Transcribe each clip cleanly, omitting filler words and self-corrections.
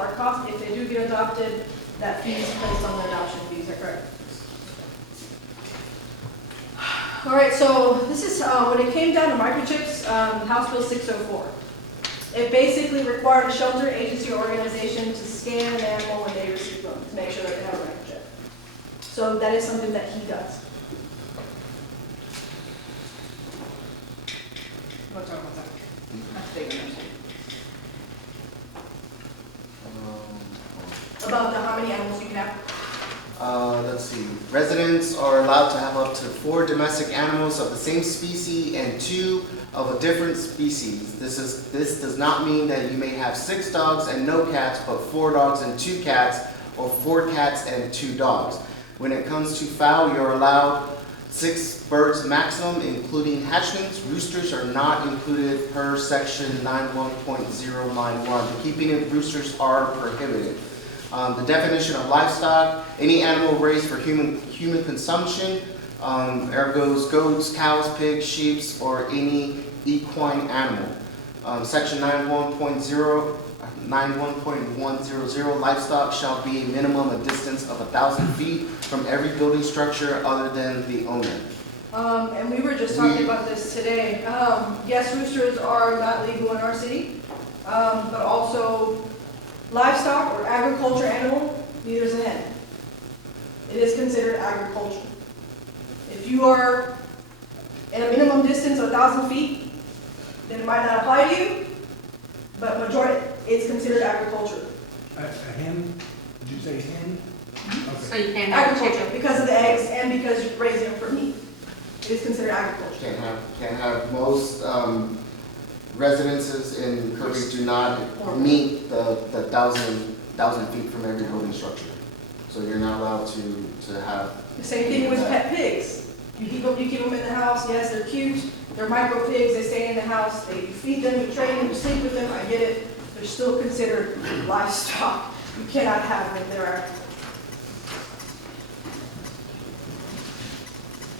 hard cost. If they do get adopted, that fee is placed on the adoption fee, is that correct? All right, so this is, when it came down to microchips, House Bill 604. It basically required a shelter agency or organization to scan an animal when they receive them to make sure that they have a microchip. So that is something that he does. We'll talk about that. That's big enough. About how many animals you can have? Let's see. Residents are allowed to have up to 4 domestic animals of the same species and 2 of a different species. This does not mean that you may have 6 dogs and no cats, but 4 dogs and 2 cats, or 4 cats and 2 dogs. When it comes to fowl, you're allowed 6 birds maximum, including hatchlings. Roosters are not included per section 91.091. The keeping of roosters are prohibited. The definition of livestock: any animal raised for human consumption, ergo goats, cows, pigs, sheep, or any equine animal. Section 91.100, livestock shall be a minimum a distance of 1,000 feet from every building structure other than the owner. And we were just talking about this today. Yes, roosters are not legal in our city, but also livestock or agriculture animal, neither is a hen. It is considered agriculture. If you are in a minimum distance of 1,000 feet, then it might not apply to you, but majority, it's considered agriculture. A hen? Did you say hen? Okay. So you can't have a Agriculture, chicken. because of the eggs and because you're raising them for meat. It is considered agriculture. Can't have most residences in Kirby do not meet the 1,000 feet from every building structure. So you're not allowed to have. The same thing with pet pigs. You keep them in the house. Yes, they're cute. They're micro pigs. They stay in the house. You feed them, you train them, you sleep with them. I get it. They're still considered livestock. You cannot have them. They're agriculture.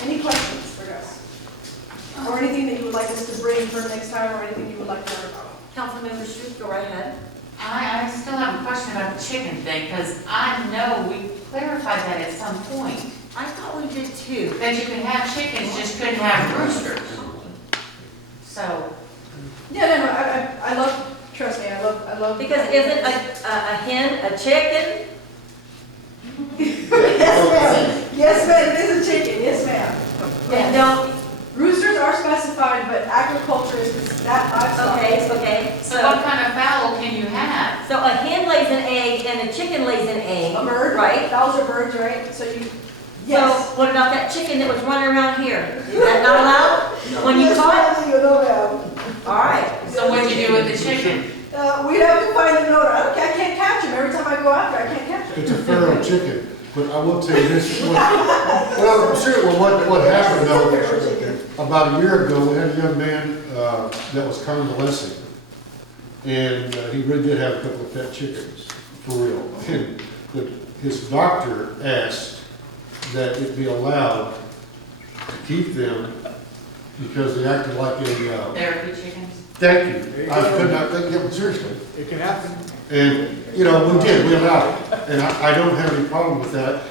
Any questions for us? Or anything that you would like us to bring for next time, or anything you would like to learn about? Councilmember Street, go right ahead. I still have a question about the chicken thing, because I know we clarified that at some point, I thought we did too. that you can have chickens, just couldn't have roosters. So, Yeah, no, I love, trust me, I love. Because isn't a hen a chicken? Yes, ma'am. Yes, ma'am, it is a chicken. Yes, ma'am. And don't, Roosters are specified, but agriculture is that livestock. okay. so what kind of fowl can you have? So a hen lays an egg and a chicken lays an egg. A bird, Right. Those are birds, right? So you, yes. So what about that chicken that was running around here? Is that not allowed? When you Yes, caught it? ma'am, you know that. All right. So what'd you do with the chicken? We have to find the owner. I can't catch him. Every time I go after, I can't catch him. It's a feral chicken, but I will tell you this, well, sure, what happened though, about a year ago, we had a young man, that was convalescing. And he really did have a couple of pet chickens, for real. And his doctor asked that it be allowed to keep them because they acted like a, Therapy chickens? thank you. I could not think of it seriously. It can happen. And, we allowed it, and I don't have any problem with that,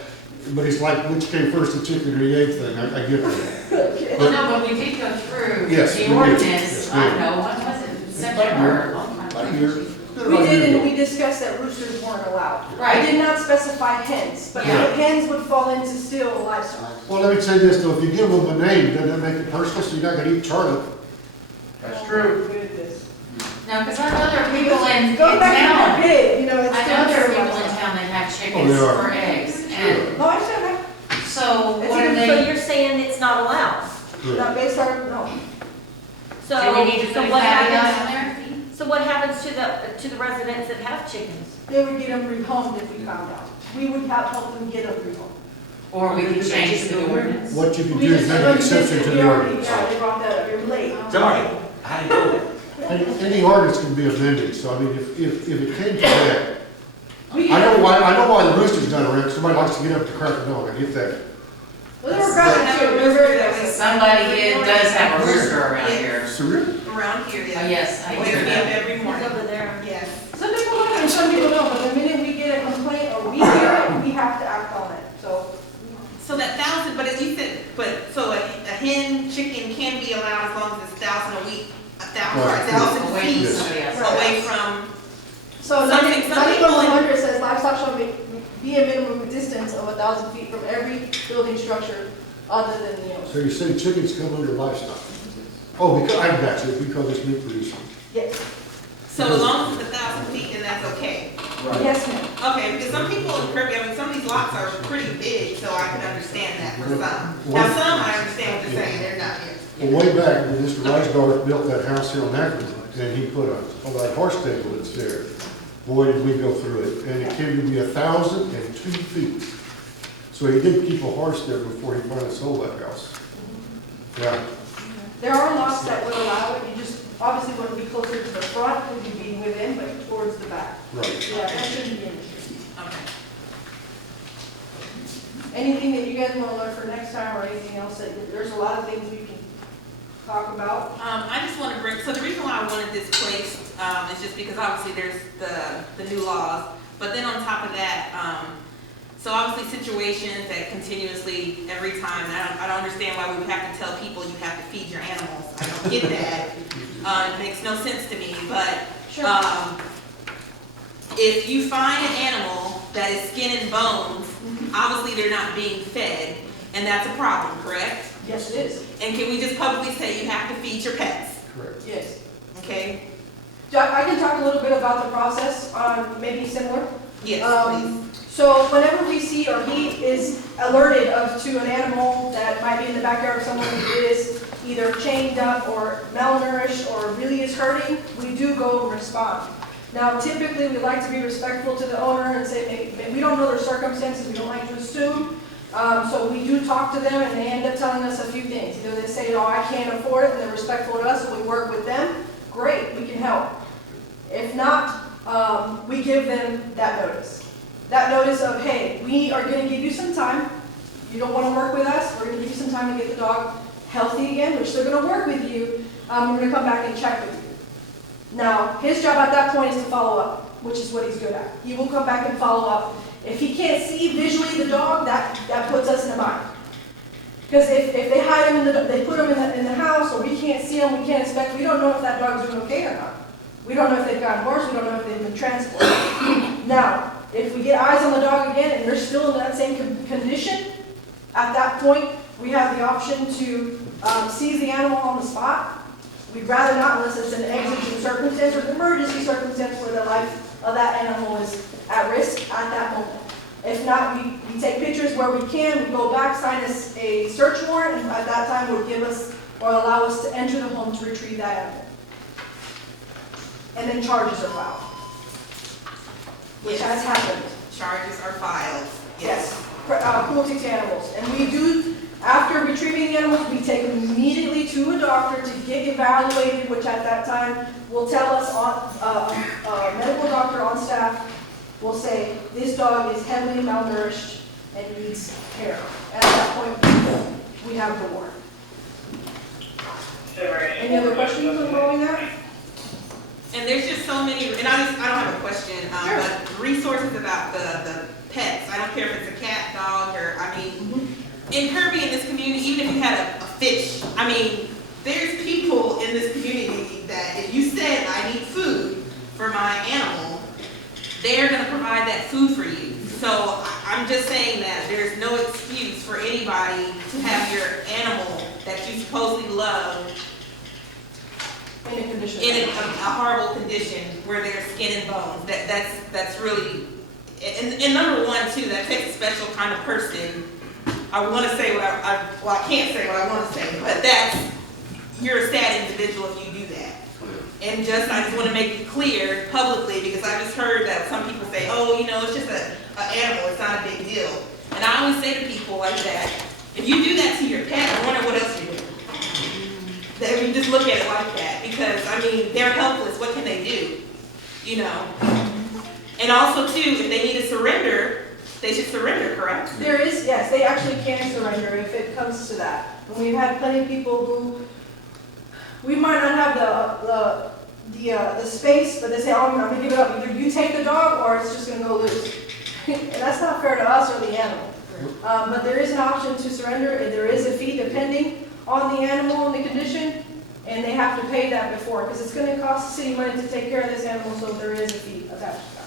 but it's like, which came first, the chicken or the egg thing, I get that. Well, no, but we did go through Yes, we the did. ordinance, Yes, I don't know, when was it? September, a long time About a ago. year. We did, and we discussed that roosters weren't allowed. I Right. did not specify hens, but Yeah. hens would fall into still livestock. Well, let me say this, though, if you give them a name, doesn't that make it personal, so you're not gonna eat Charlotte? That's true. Good at this. No, because I know there are people in Go back to town, the pig, it's I know there are still people in livestock. town that have Oh, chickens they are. for eggs, and No, I said that. so what are So they, you're saying it's not allowed? Not based on, no. So, do we need to so put a what caveat happens? on there? So what happens to the residents that have chickens? They would get them rehomed if we found out. We would help them get them rehomed. Or we could change the ordinance? What you can We do is just- make an exception to we the already- ordinance. Yeah, they brought that up, you're late. Sorry, I didn't know that. Any ordinance can be amended, so I mean, if it came to that, We I know can- why the rooster's done around, somebody likes to get up to crack a dog, I get that. Well, they were grabbing too, they're very aggressive. Somebody does have a rooster around here. Surreal? Around here, Oh, yes, I We hear have that. every He's morning. over there. Yes. Some people know and some people don't, but No, some people, 9100 says livestock shall be a minimum distance of 1,000 feet from every building structure other than the owner. So you say chickens come under livestock? Oh, because, I got you, because it's meat producing. Yes, so as long as it's 1,000 feet, then that's okay. yes, ma'am. Okay, because some people in Kirby, I mean, some of these lots are pretty big, so I can understand that for some. Now, some I understand what you're saying, they're not here. Well, way back, when Mr. Weisdorf built that house here on Akron, and he put that horse stable that's there, boy, did we go through it, and it came to be 1,002 feet. So he did keep a horse there before he finally sold that house. Yeah, There are lots that would allow it, you just obviously wouldn't be closer to the front, because you'd be within, but towards the back. right. Yeah, that shouldn't be an issue. Okay. Anything that you guys want to learn for next time, or anything else that, there's a lot of things we can talk about. I just want to bring, so the reason why I wanted this placed, is just because obviously there's the new laws, but then on top of that, so obviously situations that continuously, every time, I don't understand why we would have to tell people you have to feed your animals. I don't get that. It makes no sense to me, but, if you find an animal that is skin and bones, obviously they're not being fed, and that's a problem, correct? Yes, it is. And can we just publicly say you have to feed your pets, Correct. Yes. okay? I can talk a little bit about the process, maybe similar. Yes, please. So whenever we see or he is alerted to an animal that might be in the backyard of someone who is either chained up or malnourished or really is hurting, we do go and respond. Now typically we like to be respectful to the owner and say, hey, we don't know their circumstances, we don't like to assume. So we do talk to them and they end up telling us a few things. Either they say, oh, I can't afford it, and they're respectful to us and we work with them. Great, we can help. If not, we give them that notice. That notice of, hey, we are going to give you some time. You don't want to work with us. We're going to give you some time to get the dog healthy again. We're still going to work with you. We're going to come back and check with you. Now, his job at that point is to follow up, which is what he's good at. He will come back and follow up. If he can't see visually the dog, that puts us in a bind. Because if they hide him, they put him in the house, or we can't see him, we can't inspect, we don't know if that dog's doing okay or not. We don't know if they've gotten worse, we don't know if they've been transported. Now, if we get eyes on the dog again and they're still in that same condition, at that point, we have the option to seize the animal on the spot. We'd rather not unless it's an exigent circumstance or an emergency circumstance where the life of that animal is at risk at that moment. If not, we take pictures where we can, we go back, sign a search warrant, and at that time would give us or allow us to enter the home to retrieve that animal. And then charges are filed, which has happened. Charges are filed. Yes, cruelty to animals. And we do, after retrieving the animals, we take them immediately to a doctor to get evaluated, which at that time will tell us, a medical doctor on staff will say, this dog is heavily malnourished and needs care. And at that point, we have the warrant. Any other questions involving that? And there's just so many, and I don't have a question, Sure. but resources about the pets. I don't care if it's a cat, dog, or, I mean, in Kirby, in this community, even if you had a fish, I mean, there's people in this community that if you said, I need food for my animal, they're gonna provide that food for you. So I'm just saying that there's no excuse for anybody to have your animal that you supposedly love In a condition. in a horrible condition where they're skin and bones. That's really, and number one too, that takes a special kind of person. I want to say what I can't say what I want to say, but you're a sad individual if you do that. And I just want to make it clear publicly, because I just heard that some people say, oh, it's just an animal, it's not a big deal. And I always say to people like that, if you do that to your pet, I wonder what else you're doing. That we just look at it like that, because I mean, they're helpless, what can they do? And also too, if they need to surrender, they should surrender, correct? There is, yes, they actually can surrender if it comes to that. And we've had plenty of people who, we might not have the space, but they say, oh, I'm gonna give it up. Either you take the dog or it's just gonna go loose. And that's not fair to us or the animal. But there is an option to surrender, and there is a fee depending on the animal and the condition, and they have to pay that before, because it's gonna cost the city money to take care of this animal, so there is a fee attached to that.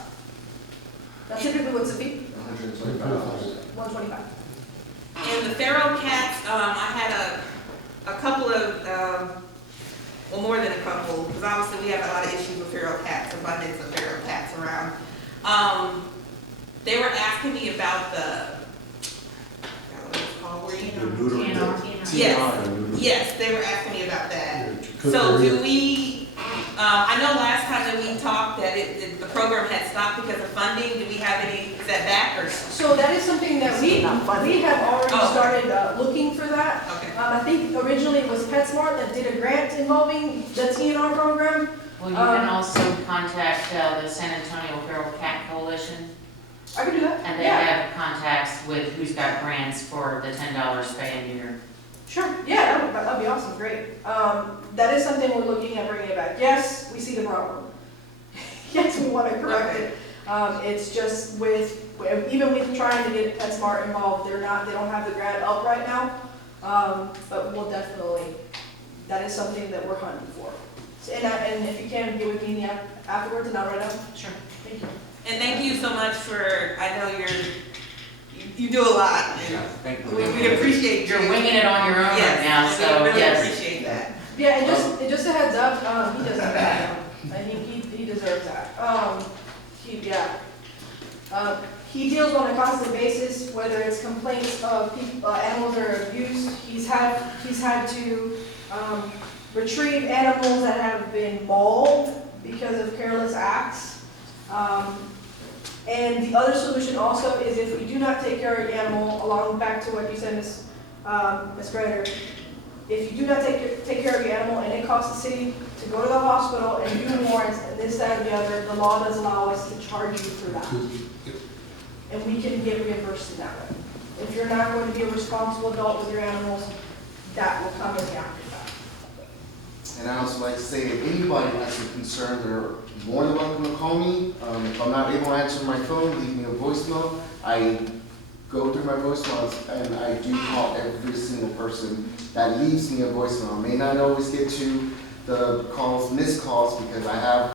That's typically what's the fee, $125. $125. And the feral cats, I had a couple of, well, more than a couple, because obviously we have a lot of issues with feral cats, abundance of feral cats around. They were asking me about the, I forgot what it's called, where you know. TNR. Yes, they were asking me about that. Could So there- do we, I know last time that we talked that the program had stopped because of funding. Do we have any, is that back or? So that is something that we have already Oh. started looking for that. Okay. I think originally it was PetSmart that did a grant involving the TNR program. Well, you can also contact the San Antonio Feral Cat Coalition, I could do that. and they Yeah, have contacts with who's got grants for the $10 spay and neuter. sure. Yeah, that'd be awesome, great. That is something we're looking at bringing it back. Yes, we see the problem. Yes, we want to correct it. It's just even with trying to get PetSmart involved, they don't have the grant up right now. But we'll definitely, that is something that we're hunting for. And if you can, get with me afterwards and I'll write up. Sure. Thank you. And thank you so much for, I know you do a lot. Thank We appreciate you. You're winging it on your own right Yes, now, so we really yes. appreciate that. Yeah, and just a heads up, he doesn't have that. I think he deserves that. He deals on a constant basis, whether it's complaints of animals that are abused. He's had to retrieve animals that have been mauled because of careless acts. And the other solution also is if we do not take care of the animal, along back to what you said, Ms. Greider, if you do not take care of your animal and it costs the city to go to the hospital and do warrants and this, that, and the other, the law does allow us to charge you for that. And we can get reimbursed in that way. If you're not going to be a responsible adult with your animals, that will come in after that. And I also like to say, if anybody has a concern, they're more than welcome to call me. If I'm not able to answer my phone, leave me a voicemail. I go through my voicemails and I do call every single person that leaves me a voicemail. I may not always get to the calls, missed calls, because I have